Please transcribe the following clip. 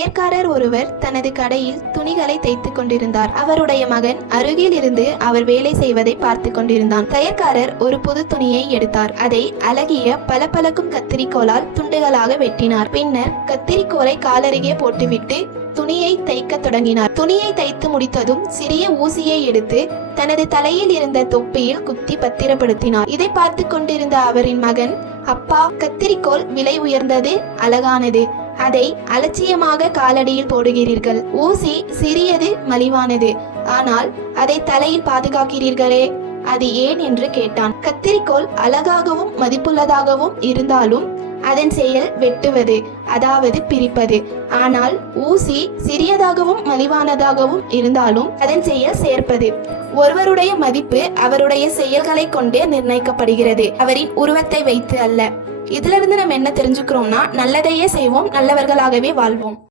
தையற்காரர் ஒருவர் தனது கடையில் துணிகளை தைத்துக் கொண்டிருந்தார். அவருடைய மகன் அருகில் இருந்து அவர் வேலை செய்வதை பார்த்து கொண்டிருந்தான். தையற்காரர் ஒரு புது துணியை எடுத்தார். அதை அழகிய பளபளக்கும் கத்திரிக்கோலால் துண்டுகளாக வெட்டினார். பின்னர் கத்திரிக்கோலை காலருகே போட்டுவிட்டு துணியை தைக்க தொடங்கினார். துணியை தைத்து முடித்ததும் சிறிய ஊசியை எடுத்து தனது தலையில் இருந்த தொப்பியில் குத்தி பத்திரப்படுத்தினார். இதை பார்த்து கொண்டிருந்த அவரின் மகன் அப்பா கத்திரிக்கோல் விலை உயர்ந்தது அழகானது. அதை அலட்சியமாக காலடியில் போடுகிறீர்கள். ஊசி சிறியது மலிவானது. ஆனால் அதை தலையில் பாதுகாக்கிறீர்களே? அது ஏன் என்று கேட்டான். கத்திரிக்கோல் அழகாகவும் மதிப்புள்ளதாகவும் இருந்தாலும் அதன் செயல் வெட்டுவது அதாவது பிரிப்பது. ஆனால் ஊசி சிறியதாகவும் மலிவானதாகவும் இருந்தாலும் அதன் செயல் சேர்ப்பது. ஒருவருடைய மதிப்பு அவருடைய செயல்களை கொண்டே நிர்ணயிக்கப்படுகிறது. அவரின் உருவத்தை வைத்து அல்ல. இதுல இருந்து நம்ம என்ன தெரிஞ்சுக்கிறோம்னா நல்லதையே செய்வோம் நல்லவர்களாகவே வாழ்வோம்.